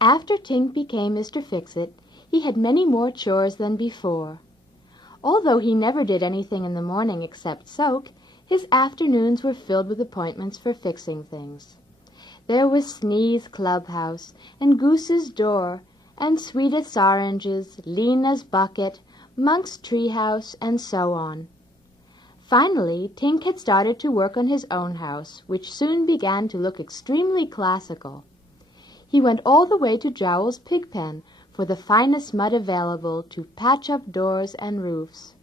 After Tink became Mr. Fix-It, he had many more chores than before. Although he never did anything in the morning except soak, his afternoons were filled with appointments for fixing things. There was Snee's clubhouse, and Goose's door, and Swedith's oranges, Lena's bucket, Monk's treehouse, and so on. Finally, Tink had started to work on his own house, which soon began to look extremely classical. He went all the way to Jowl's pig pen for the finest mud available to patch up doors and roofs.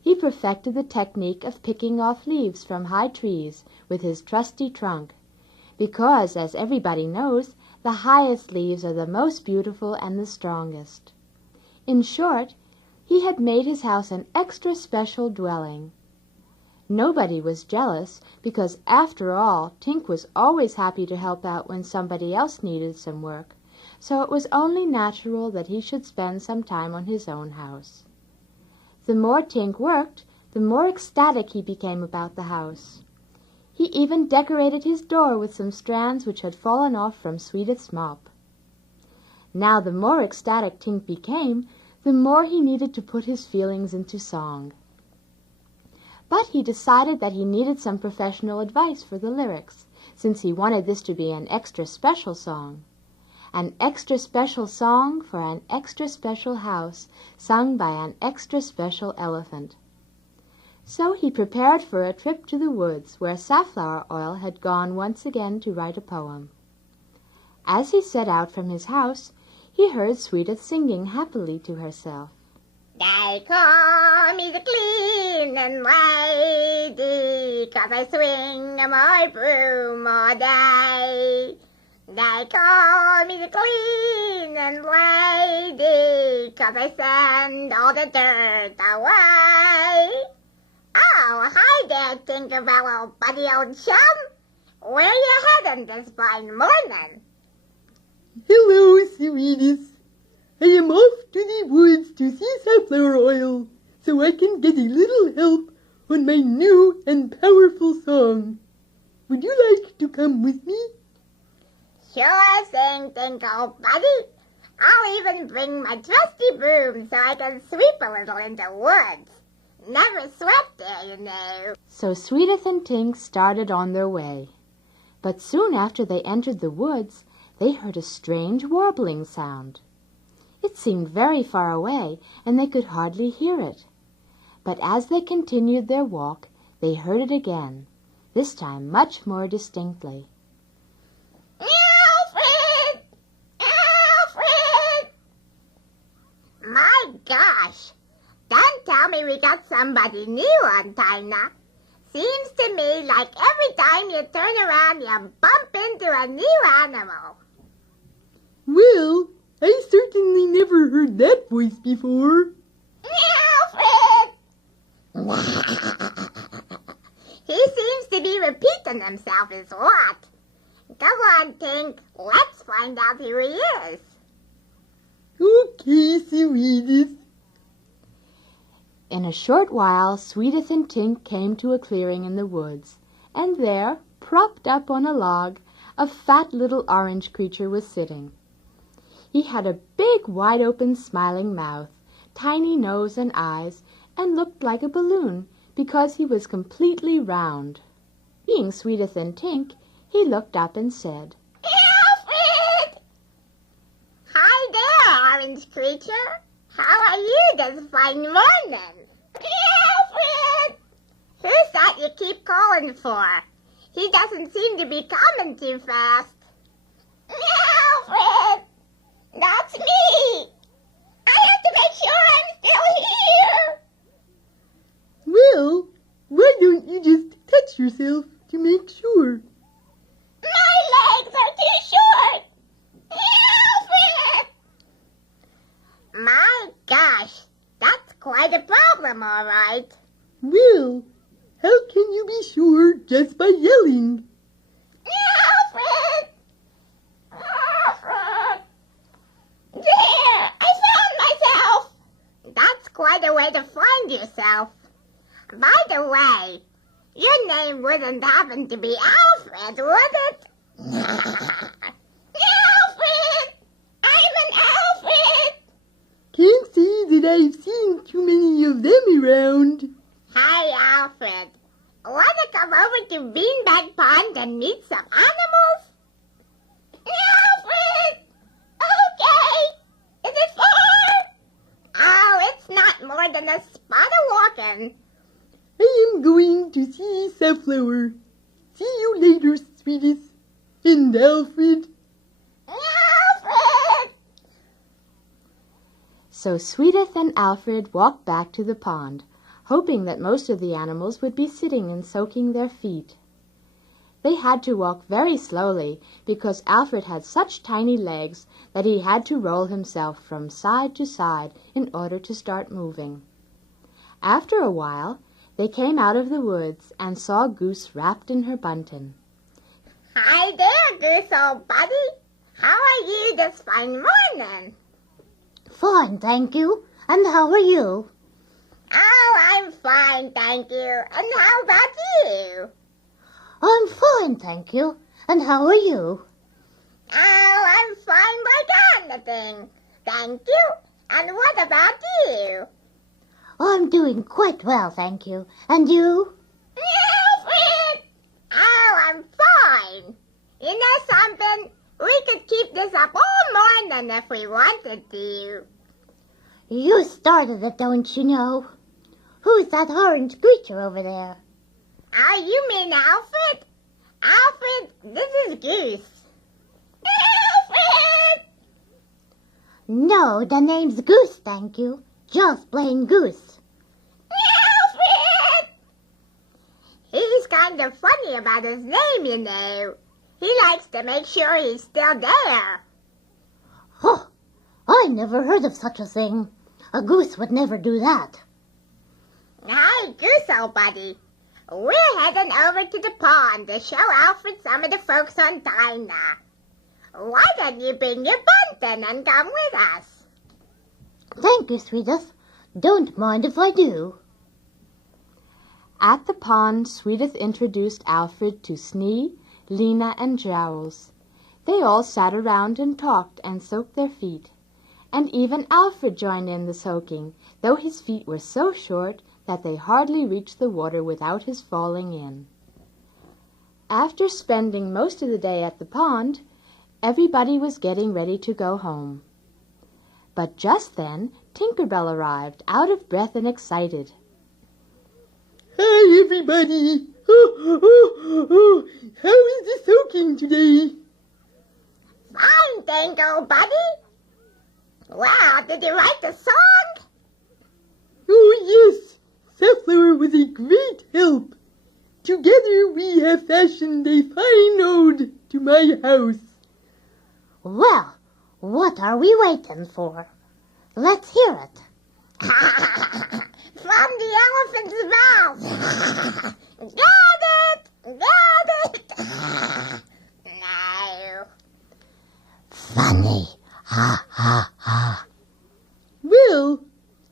He perfected the technique of picking off leaves from high trees with his trusty trunk, because, as everybody knows, the highest leaves are the most beautiful and the strongest. In short, he had made his house an extra special dwelling. Nobody was jealous, because, after all, Tink was always happy to help out when somebody else needed some work, so it was only natural that he should spend some time on his own house. The more Tink worked, the more ecstatic he became about the house. He even decorated his door with some strands which had fallen off from Swedith's mop. Now, the more ecstatic Tink became, the more he needed to put his feelings into song. But he decided that he needed some professional advice for the lyrics, since he wanted this to be an extra special song. An extra special song for an extra special house, sung by an extra special elephant. So he prepared for a trip to the woods, where Safflower Oil had gone once again to write a poem. As he set out from his house, he heard Swedith singing happily to herself. They call me the clean and lady, 'cause I swing my broom all day. They call me the clean and lady, 'cause I send all the dirt away. Oh, hi there, Tinkerbell, buddy old chum. Where you heading this fine morning? Hello, Swedith. I am off to the woods to see Safflower Oil, so I can get a little help on my new and powerful song. Would you like to come with me? Sure thing, Tinkle, buddy. I'll even bring my trusty broom so I can sweep a little in the woods. Never swept there, you know. So Swedith and Tink started on their way. But soon after they entered the woods, they heard a strange warbling sound. It seemed very far away, and they could hardly hear it. But as they continued their walk, they heard it again, this time much more distinctly. Alfred! Alfred! My gosh! Don't tell me we got somebody new on time now. Seems to me like every time you turn around, you bump into a new animal. Well, I certainly never heard that voice before. Alfred! He seems to be repeating himself is what? Go on, Tink. Let's find out who he is. Okay, Swedith. In a short while, Swedith and Tink came to a clearing in the woods, and there, propped up on a log, a fat little orange creature was sitting. He had a big, wide-open, smiling mouth, tiny nose and eyes, and looked like a balloon because he was completely round. Being Swedith and Tink, he looked up and said, Alfred! Hi there, orange creature. How are you this fine morning? Alfred! Who's that you keep calling for? He doesn't seem to be coming too fast. Alfred! That's me! I have to make sure I'm still here! Well, why don't you just touch yourself to make sure? My legs are too short! Alfred! My gosh, that's quite a problem, all right. Well, how can you be sure just by yelling? Alfred! Alfred! There! I found myself! That's quite a way to find yourself. By the way, your name wouldn't happen to be Alfred, would it? Alfred! in a spot of walking. I am going to see Safflower. See you later, Swedith. And Alfred. Alfred! So Swedith and Alfred walked back to the pond, hoping that most of the animals would be sitting and soaking their feet. They had to walk very slowly because Alfred had such tiny legs that he had to roll himself from side to side in order to start moving. After a while, they came out of the woods and saw Goose wrapped in her bunting. Hi there, Goose old buddy. How are you this fine morning? Fine, thank you. And how are you? Oh, I'm fine, thank you. And how about you? I'm fine, thank you. And how are you? Oh, I'm fine like anything. Thank you. And what about you? I'm doing quite well, thank you. And you? Alfred! Oh, I'm fine. You know something? We could keep this up all morning if we wanted to. You started it, don't you know? Who's that orange creature over there? Oh, you mean Alfred? Alfred, this is Goose. Alfred! No, the name's Goose, thank you. Just plain Goose. Alfred! He's kind of funny about his name, you know. He likes to make sure he's still there. Oh, I never heard of such a thing. A goose would never do that. Hi, Goose, old buddy. We're heading over to the pond to show Alfred some of the folks on Dinah. Why don't you bring your bunting and come with us? Thank you, Swedith. Don't mind if I do. At the pond, Swedith introduced Alfred to Snee, Lena, and Jowls. They all sat around and talked and soaked their feet. And even Alfred joined in the soaking, though his feet were so short that they hardly reached the water without his falling in. After spending most of the day at the pond, everybody was getting ready to go home. But just then, Tinker Bell arrived, out of breath and excited. Hi, everybody. How is the soaking today? Fine, thank you, old buddy. Wow, did you write the song? Oh, yes. Safflower was a great help. Together we have fashioned a fine ode to my house. Well, what are we waiting for? Let's hear it. From the elephant's mouth. Got it! Got it! No. Funny. Ha, ha, ha. Well,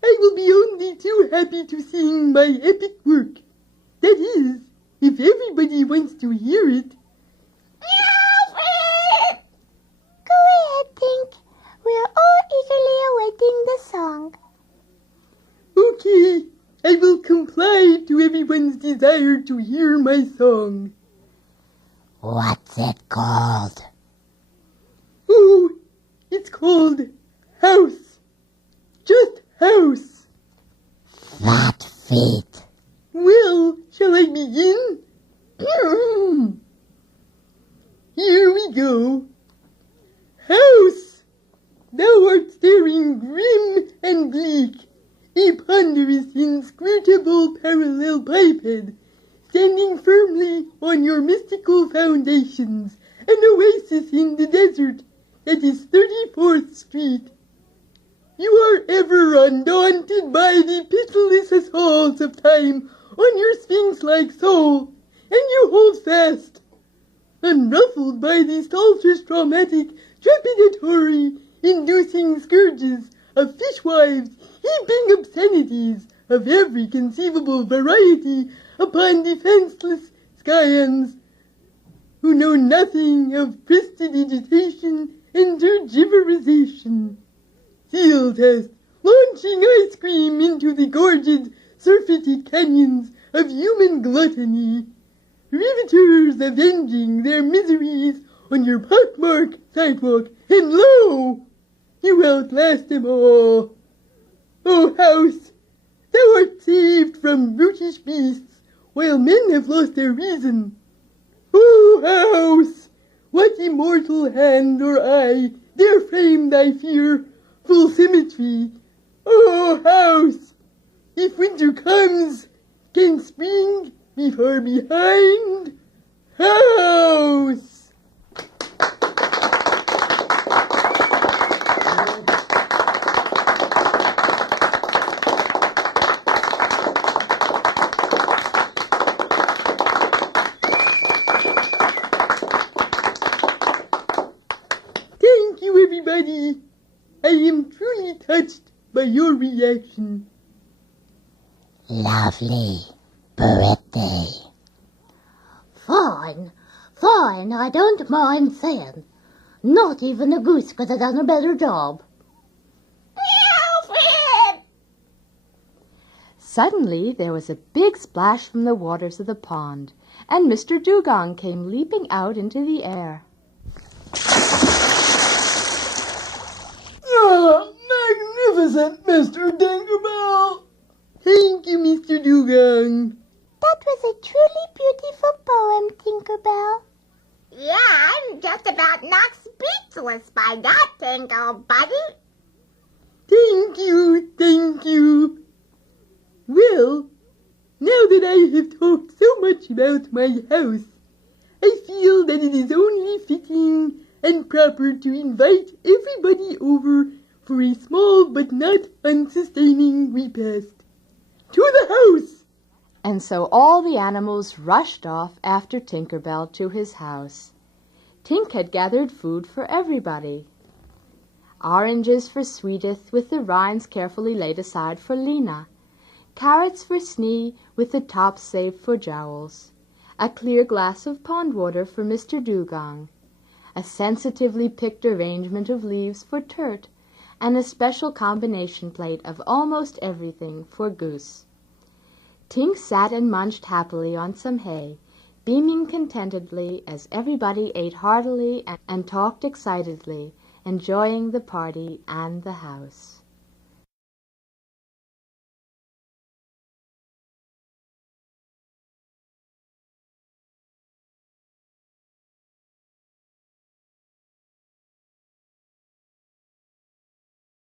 I will be only too happy to sing my epic work. That is, if everybody wants to hear it. Alfred! Go ahead, Tink. We're all eagerly awaiting the song. Okay, I will comply to everyone's desire to hear my song. What's it called? Oh, it's called House. Just House. Flat feet. Well, shall I begin? Here we go. House, thou art staring grim and bleak, a ponderous, inscrutable parallel biped, standing firmly on your mystical foundations, an oasis in the desert that is 34th Street. You are ever undaunted by the pitiless assaults of time on your sphinx-like soul, and you hold fast, unruffled by the sultrous, traumatic, trepidatory, inducing scourges of fishwives heaping obscenities of every conceivable variety upon defenseless scions who know nothing of prestidigitation and tergiversation. Seal test, launching ice cream into the gorged, surfeited canyons of human gluttony. Riveters avenging their miseries on your pockmarked sidewalk, and lo! You outlast them all. Oh, House, Thou art saved from brutish beasts, while men have lost their reason. O house, what immortal hand or eye dare frame thy fear, full symmetry? O house, if winter comes, can spring be far behind? House! Thank you, everybody. I am truly touched by your reaction. Lovely birthday. Fine, fine, I don't mind saying. Not even a goose could have done a better job. Alfred! Suddenly there was a big splash from the waters of the pond, and Mr. Dugong came leaping out into the air. Oh, magnificent, Mr. Tinkerbell! Thank you, Mr. Dugong. That was a truly beautiful poem, Tinkerbell. Yeah, I'm just about knocked speechless by that, Tinkle Buddy. Thank you, thank you. Well, now that I have talked so much about my house, I feel that it is only fitting and proper to invite everybody over for a small but not unsustaining repast. To the house! And so all the animals rushed off after Tinker Bell to his house. Tink had gathered food for everybody. Oranges for Swedith, with the rinds carefully laid aside for Lena. Carrots for Snee, with the tops saved for Jowls. A clear glass of pond water for Mr. Dugong. A sensitively picked arrangement of leaves for Turt, and a special combination plate of almost everything for Goose. Tink sat and munched happily on some hay, beaming contentedly as everybody ate heartily and talked excitedly, enjoying the party and the house.